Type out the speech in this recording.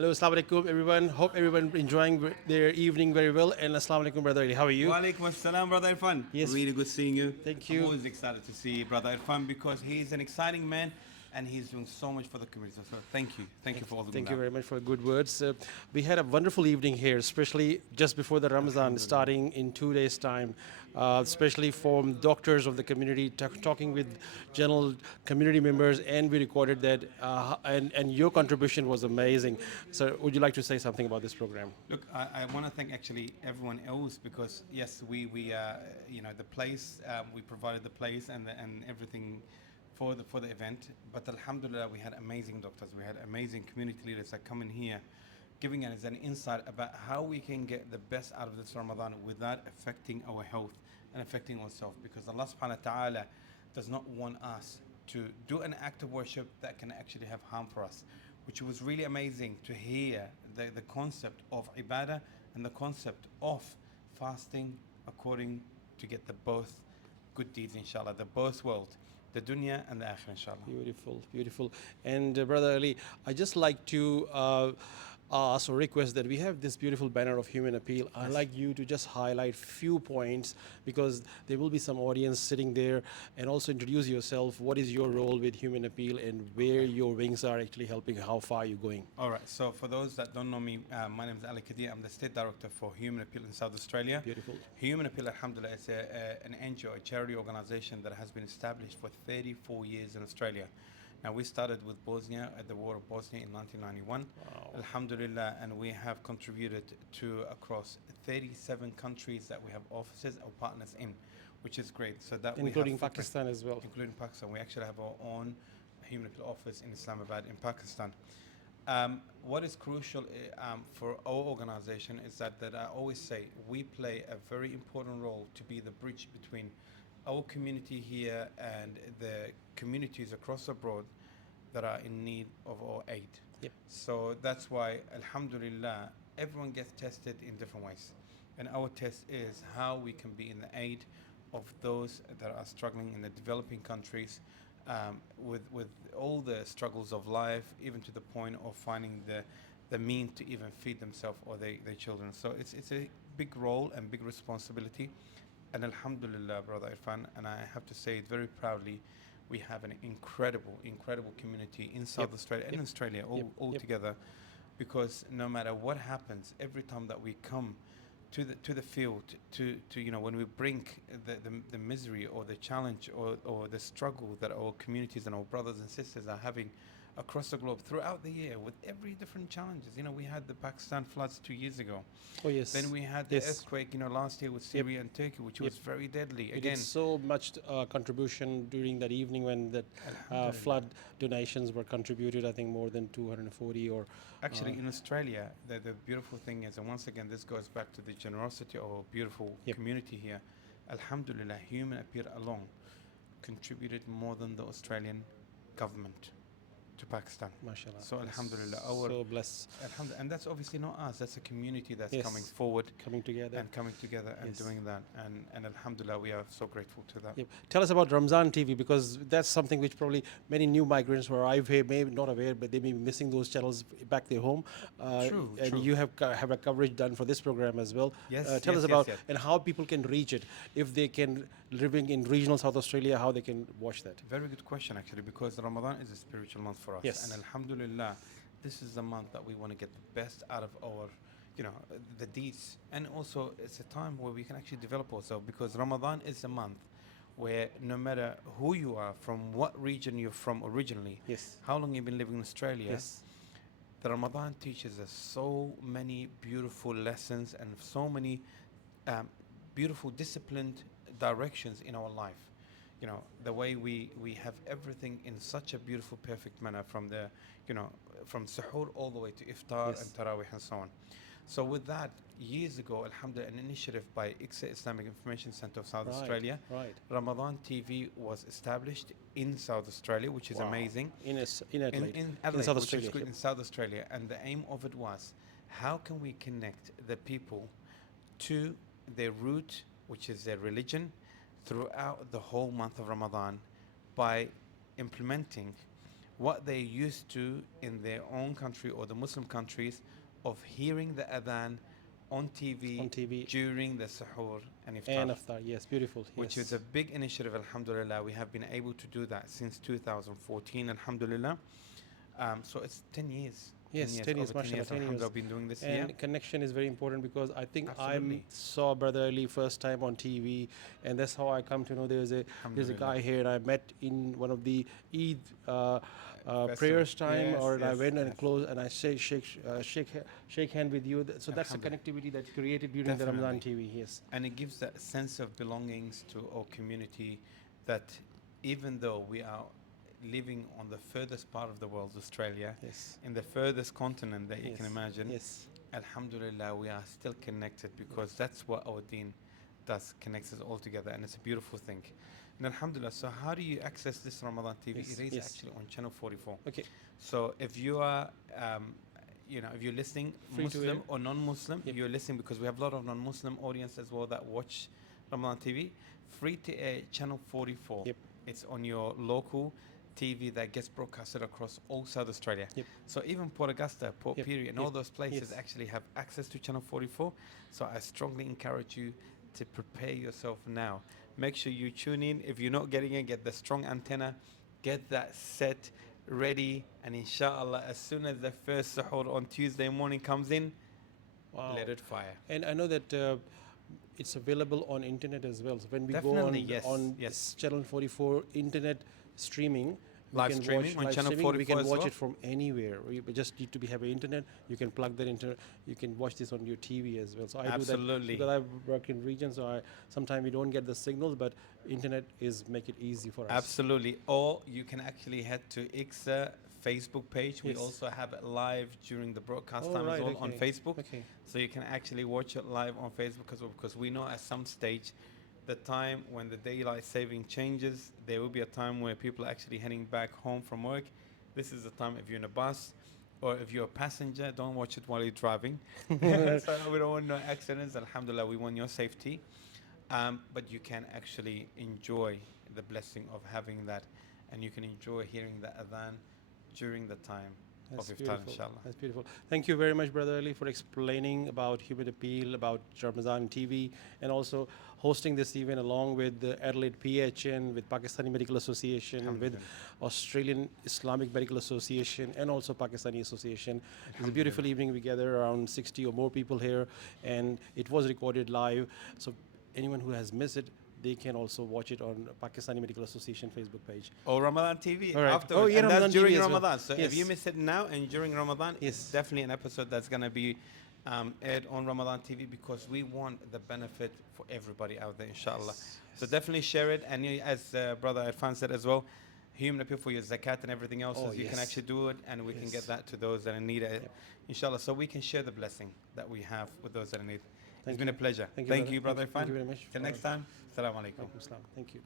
Hello, assalamu alaikum, everyone. Hope everyone enjoying their evening very well. And assalamu alaikum, brother Ali. How are you? Walaikum assalam, Brother Irfan. Yes. Really good seeing you. Thank I'm you. always excited to see Brother Irfan because he's an exciting man and he's doing so much for the community. So thank you. Thank you for all the Thank good you very much for good words. We had a wonderful evening here, especially just before the Ramadan starting in 2 days' time, especially from doctors of the community, talking with general community members, and we recorded that, and your contribution was amazing. So would you like to say something about this program? Look, I want to thank actually everyone else because yes, we you know the place we provided the place and everything for the event. But alhamdulillah, we had amazing doctors, we had amazing community leaders that come in here, giving us an insight about how we can get the best out of this Ramadan without affecting our health and affecting ourselves. Because Allah Subhanahu wa Taala does not want us to do an act of worship that can actually have harm for us, which was really amazing to hear the concept of ibadah and the concept of fasting according to get the both good deeds, inshallah, the both world, the dunya and the akhirah, inshallah. Beautiful, beautiful. And Brother Ali, I just like to ask or request that we have this beautiful banner of human appeal. I'd like you to just highlight few points because there will be some audience sitting there, and also introduce yourself. What is your role with human appeal and where your wings are actually helping, how far you're going? All right, so for those that don't know me, my name is Ai Qadir. I'm the State Director for Human Appeal in South Australia. Beautiful. Human Appeal, alhamdulillah, is an NGO, a charity organization that has been established for 34 years in Australia. Now, we started with Bosnia at the War of Bosnia in 1991. Wow. Alhamdulillah, and we have contributed to across 37 countries that we have offices or partners in, which is great. So that Including we have Pakistan as well. including Pakistan. We actually have our own Human Appeal office in Islamabad in Pakistan. What is crucial for our organization is that I always say we play a very important role to be the bridge between our community here and the communities across abroad that are in need of our aid. Yep. So that's why, alhamdulillah, everyone gets tested in different ways. And our test is how we can be in the aid of those that are struggling in the developing countries, with all the struggles of life, even to the point of finding the means to even feed themselves or their children. So it's a big role and big responsibility. And alhamdulillah, Brother Irfan, and I have to say it very proudly, we have an incredible community in South Australia and Australia all together, because no matter what happens, every time that we come to the field, to you know, when we bring the misery or the challenge or the struggle that our communities and our brothers and sisters are having across the globe throughout the year with every different challenges. You know, we had the Pakistan floods 2 years ago. Oh yes. Then we had the earthquake, you know, last year with Syria and Turkey, which was very deadly. We Again, did so much contribution during that evening when that flood donations were contributed. I think more than 240 or. actually in Australia, the beautiful thing is, and once again, this goes back to the generosity of our beautiful community here. Alhamdulillah, Human Appeal alone contributed more than the Australian government to Pakistan. MashaAllah. So alhamdulillah, So blessed. and that's obviously not us. That's a community that's Yes. coming forward Coming together. and coming together and doing that. And alhamdulillah, we are so grateful to that. Yep. Tell us about Ramzan TV, because that's something which probably many new migrants who arrive here may be not aware, but they may be missing those channels back their home. True, and true. you have a coverage done for this program as well. Yes, tell us yes, about yes. and how people can reach it if they can living in regional South Australia, how they can watch that. Very good question, actually, because Ramadan is a spiritual month for us. Yes. And alhamdulillah, this is the month that we want to get the best out of our, you know, the deeds. And also, it's a time where we can actually develop ourselves, because Ramadan is a month where no matter who you are, from what region you're from originally, Yes. how long you've been living in Australia, Yes. the Ramadan teaches us so many beautiful lessons and so many beautiful disciplined directions in our life. You know, the way we have everything in such a beautiful, perfect manner, from the, you know, from suhoor all the way to iftar and tarawih and so on. So with that, years ago, alhamdulillah, an initiative by ICSA, Islamic Information Center of South Australia, Right. Ramadan TV was established in South Australia, which is Wow. amazing. In Adelaide. In Adelaide, South which Australia. is good, Yep. in South Australia. And the aim of it was, how can we connect the people to their root, which is their religion, throughout the whole month of Ramadan, by implementing what they used to in their own country or the Muslim countries of hearing the adhan on TV On TV during the suhoor and iftar, and after. Yes, beautiful. which Yes. is a big initiative. Alhamdulillah, we have been able to do that since 2014. Alhamdulillah. So it's 10 years. Yes, 10 years, over 10 mashallah, years. 10 years. Alhamdulillah, I've been doing this. And connection is very important, because I think I Absolutely. saw Brother Ali first time on TV, and that's how I come to know there's a Alhamdulillah. guy here, and I met in one of the Eid Festival. prayers time, Yes, or I yes, went and yes. close, and I say shake hand with you. So that's the Alhamdulillah. connectivity that's created during the Ramadan Definitely. TV. Yes. And it gives that sense of belongings to our community, that even though we are living on the furthest part of the world, Australia, Yes. in the furthest continent that you Yes. can imagine, Yes. Alhamdulillah, we are still connected, because that's what our deen does, connects us all together, and it's a beautiful thing. And Alhamdulillah, so how do you access this Ramadan TV? Yes, It is yes. actually on channel 44. Okay. So if you are, if you're listening, Free to Muslim air. or non-Muslim, Yep. you're listening, because we have a lot of non-Muslim audience as well that watch Ramadan TV. Free to air channel 44. Yep. It's on your local TV that gets broadcasted across all South Australia. Yep. So even Port Augusta, Port Yep. Pirie, and Yep. all those places Yes. actually have access to channel 44. So I strongly encourage you to prepare yourself now. Make sure you tune in. If you're not getting it, get the strong antenna, get that set ready, and inshallah, as soon as the first suhoor on Tuesday morning comes in, Wow. let it fire. And I know that it's available on internet as well. So when we Definitely, go yes, on yes. channel 44 internet streaming, we Live can streaming watch on live channel streaming, we 44 can as watch well. it from anywhere. We just need to have an internet. You can plug that internet. You can watch this on your TV as well. So I do Absolutely. that because I work in regions. So sometimes we don't get the signals, but internet is make it easy for us. Absolutely. Or you can actually head to ICSA Facebook page. We Yes. also have it live during the broadcast Oh, time as right, well on okay. Facebook. Okay. So you can actually watch it live on Facebook as well, because we know at some stage, the time when the daylight saving changes, there will be a time where people are actually heading back home from work. This is the time, if you're in a bus or if you're a passenger, don't watch it while you're driving. So we don't want no accidents. Alhamdulillah, we want your safety. But you can actually enjoy the blessing of having that, and you can enjoy hearing the adhan during the time That's of iftar, beautiful. inshallah. That's beautiful. Thank you very much, Brother Ali, for explaining about Human Appeal, about Ramadan TV, and also hosting this event along with the Adelaide PHN, with Pakistani Medical Association, with Alhamdulillah. Australian Islamic Medical Association, and also Pakistani Association. It's a beautiful evening. We gather around 60 or more people here, and it was recorded live. So anyone who has missed it, they can also watch it on Pakistani Medical Association Facebook page. Or Ramadan TV All right. afterwards. Oh, yeah, and Ramadan that's during TV as well. Ramadan. So if Yes. you miss it now and during Ramadan, Yes. it's definitely an episode that's going to be aired on Ramadan TV, because we want the benefit for everybody out there, inshallah. So definitely share it. And as Brother Irfan said as well, Human Appeal for your zakat and everything else, Oh, you can yes. actually do it, and we can Yes. get that to those that need it, Yep. inshallah. So we can share the blessing that we have with those that need. Thank It's been a pleasure. Thank Thank you, brother. Brother Thank Irfan. you very much. Till next time. Assalamu alaikum. Walaikum salam. Thank you.